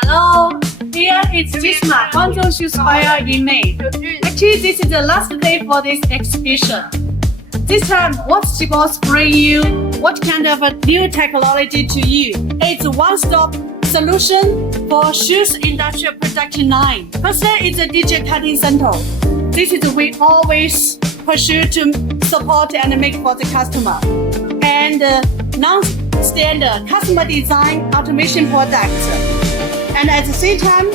Hello, here is GISMA Guangzhou shoes fire in May. Actually, this is the last day for this exhibition. This time, what's GBOS bring you? What kind of a new technology to you? It's a one-stop solution for shoes industrial production line. First, it's a digital cutting center. This is we always pursue to support and make for the customer. And non-standard customer design automation product. And at the same time,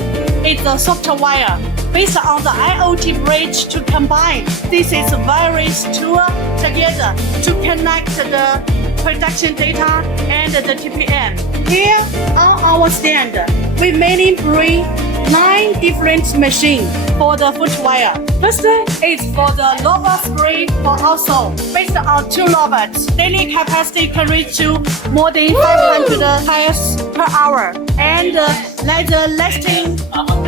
it's a software based on the IoT bridge to combine. This is various tools together to connect the production data and the TPM. Here on our stand, we mainly bring 9 different machines for the footwear. First is for the robot spray for outsole, based on 2 robots. Daily capacity can reach to more than 500 tires per hour. And laser lasting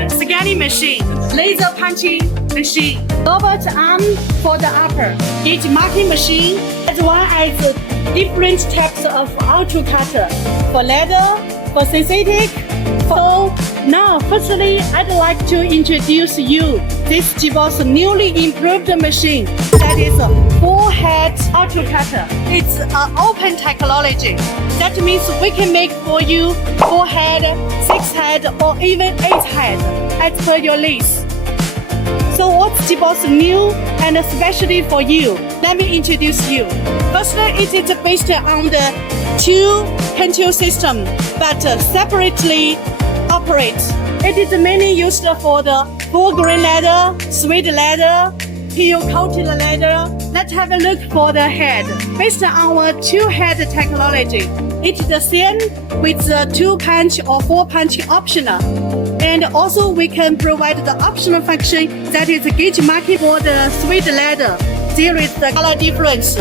scanning machine, laser punching machine, robot arm for the upper, gauge marking machine, as well as different types of auto cutter for leather, for synthetic. So now, firstly, I'd like to introduce you this GBOS newly improved machine that is a 4-head auto cutter. It's an open technology. That means we can make for you 4-head, 6-head, or even 8-head as per your list. So what's GBOS new and especially for you? Let me introduce you. First, it is based on the 2 control system, but separately operates. It is mainly used for the full grain leather, suede leather, 𝐤𝐿-coated leather. Let's have a look for the head. Based on our 2-head technology, it is the same with the 2-punch or 4-punch optional. And also we can provide the optional function that is gauge marking for the suede leather. There is the color difference.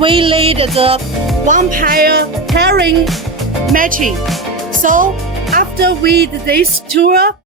We laid the 1 pair pairing matching. So after with this tool,